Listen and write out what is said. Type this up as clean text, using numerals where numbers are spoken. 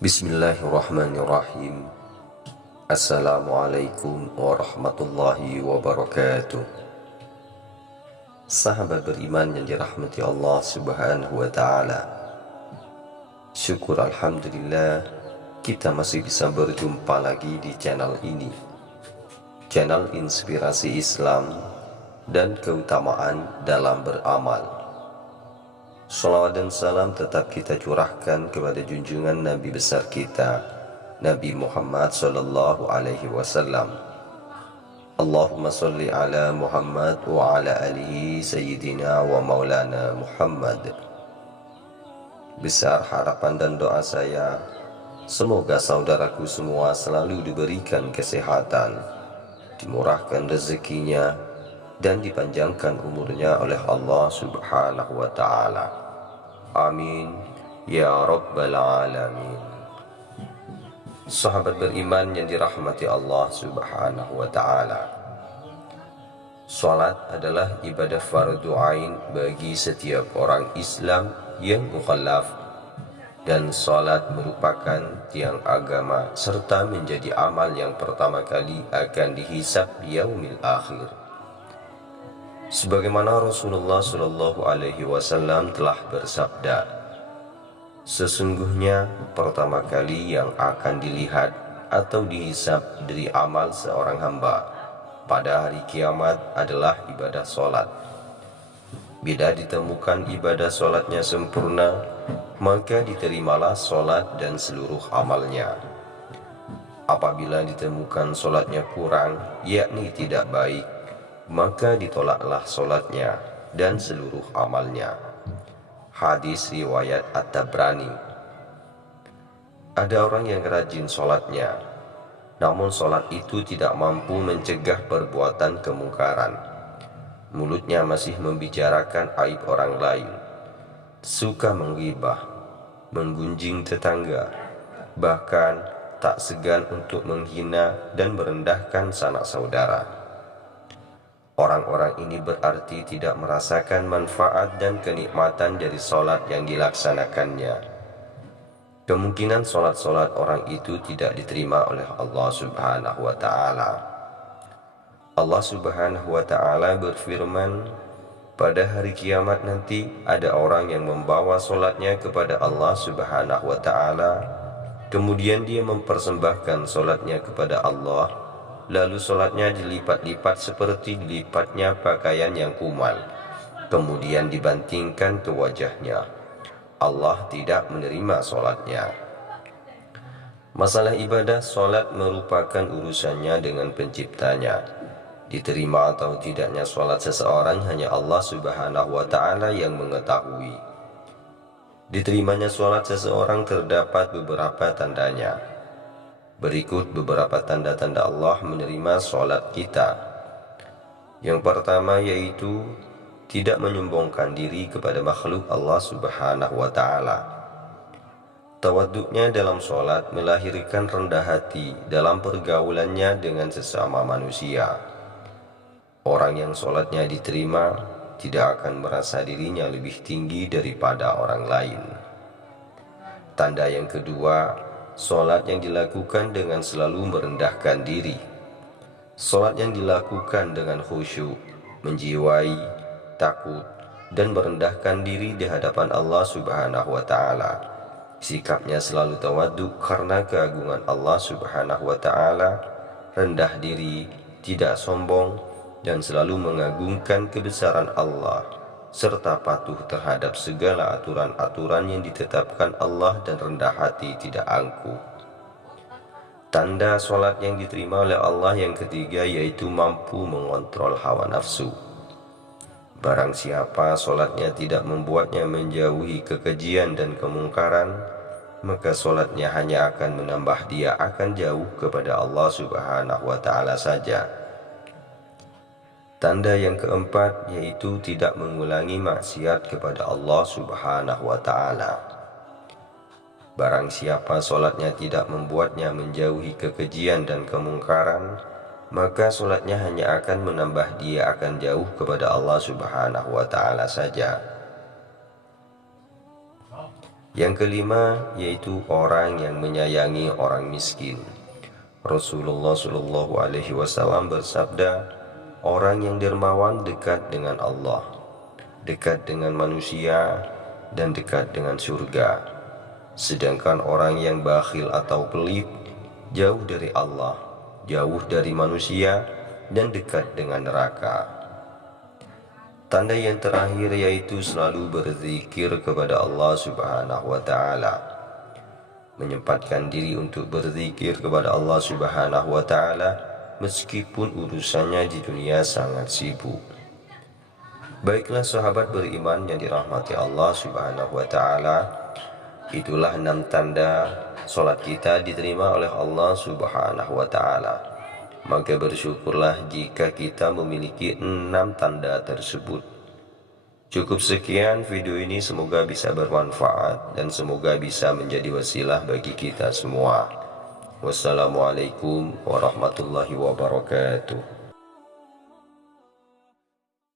Bismillahirrahmanirrahim. Assalamualaikum warahmatullahi wabarakatuh. Sahabat beriman yang dirahmati Allah subhanahu wa ta'ala, syukur alhamdulillah kita masih bisa berjumpa lagi di channel ini, channel inspirasi Islam dan keutamaan dalam beramal. Salawat dan salam tetap kita curahkan kepada junjungan Nabi besar kita, Nabi Muhammad sallallahu alaihi wasallam. Allahumma salli ala Muhammad wa ala alihi sayyidina wa maulana Muhammad. Besar harapan dan doa saya, semoga saudaraku semua selalu diberikan kesehatan, dimurahkan rezekinya, dan dipanjangkan umurnya oleh Allah subhanahu wa ta'ala. Amin ya rabbal alamin. Sahabat beriman yang dirahmati Allah subhanahu wa ta'ala, salat adalah ibadah fardu ain bagi setiap orang Islam yang mukallaf, dan salat merupakan tiang agama serta menjadi amal yang pertama kali akan dihisab di yaumil akhir. Sebagaimana Rasulullah Shallallahu Alaihi Wasallam telah bersabda, sesungguhnya pertama kali yang akan dilihat atau dihisab dari amal seorang hamba pada hari kiamat adalah ibadah sholat. Bila ditemukan ibadah sholatnya sempurna, maka diterimalah sholat dan seluruh amalnya. Apabila ditemukan sholatnya kurang, yakni tidak baik, maka ditolaklah sholatnya dan seluruh amalnya. Hadis riwayat At-Tabrani. Ada orang yang rajin sholatnya, namun sholat itu tidak mampu mencegah perbuatan kemungkaran. Mulutnya masih membicarakan aib orang lain, suka menggibah, menggunjing tetangga, bahkan tak segan untuk menghina dan merendahkan sanak saudara. Orang-orang ini berarti tidak merasakan manfaat dan kenikmatan dari sholat yang dilaksanakannya. Kemungkinan sholat-sholat orang itu tidak diterima oleh Allah subhanahu wa ta'ala. Allah subhanahu wa ta'ala berfirman, pada hari kiamat nanti ada orang yang membawa sholatnya kepada Allah subhanahu wa ta'ala, kemudian dia mempersembahkan sholatnya kepada Allah, lalu sholatnya dilipat-lipat seperti lipatnya pakaian yang kumal, kemudian dibantingkan ke wajahnya. Allah tidak menerima sholatnya. Masalah ibadah sholat merupakan urusannya dengan penciptanya. Diterima atau tidaknya sholat seseorang hanya Allah subhanahu wa ta'ala yang mengetahui. Diterimanya sholat seseorang terdapat beberapa tandanya. Berikut beberapa tanda-tanda Allah menerima sholat kita. Yang pertama yaitu tidak menyombongkan diri kepada makhluk Allah subhanahu wa ta'ala. Tawaduknya dalam sholat melahirkan rendah hati dalam pergaulannya dengan sesama manusia. Orang yang sholatnya diterima tidak akan merasa dirinya lebih tinggi daripada orang lain. Tanda yang kedua, sholat yang dilakukan dengan selalu merendahkan diri. Sholat yang dilakukan dengan khusyuk, menjiwai, takut, dan merendahkan diri di hadapan Allah subhanahu wa ta'ala. Sikapnya selalu tawaduk karena keagungan Allah subhanahu wa ta'ala, rendah diri, tidak sombong, dan selalu mengagungkan kebesaran Allah, serta patuh terhadap segala aturan-aturan yang ditetapkan Allah dan rendah hati tidak angkuh. Tanda sholat yang diterima oleh Allah yang ketiga yaitu mampu mengontrol hawa nafsu. Barang siapa sholatnya tidak membuatnya menjauhi kekejian dan kemungkaran, maka sholatnya hanya akan menambah dia akan jauh kepada Allah subhanahu wa ta'ala saja. Tanda yang keempat yaitu tidak mengulangi maksiat kepada Allah subhanahu wa ta'ala. Barang siapa sholatnya tidak membuatnya menjauhi kekejian dan kemungkaran, maka sholatnya hanya akan menambah dia akan jauh kepada Allah subhanahu wa ta'ala saja. Yang kelima yaitu orang yang menyayangi orang miskin. Rasulullah Shallallahu Alaihi Wasallam bersabda, orang yang dermawan dekat dengan Allah, dekat dengan manusia, dan dekat dengan surga. Sedangkan orang yang bakhil atau pelit jauh dari Allah, jauh dari manusia, dan dekat dengan neraka. Tanda yang terakhir yaitu selalu berzikir kepada Allah Subhanahu wa Ta'ala. Menyempatkan diri untuk berzikir kepada Allah Subhanahu wa Ta'ala meskipun urusannya di dunia sangat sibuk. Baiklah sahabat beriman yang dirahmati Allah Subhanahu wa Ta'ala, itulah 6 tanda solat kita diterima oleh Allah Subhanahu wa Ta'ala. Maka bersyukurlah jika kita memiliki 6 tanda tersebut. Cukup sekian video ini, semoga bisa bermanfaat dan semoga bisa menjadi wasilah bagi kita semua. Wassalamualaikum warahmatullahi wabarakatuh.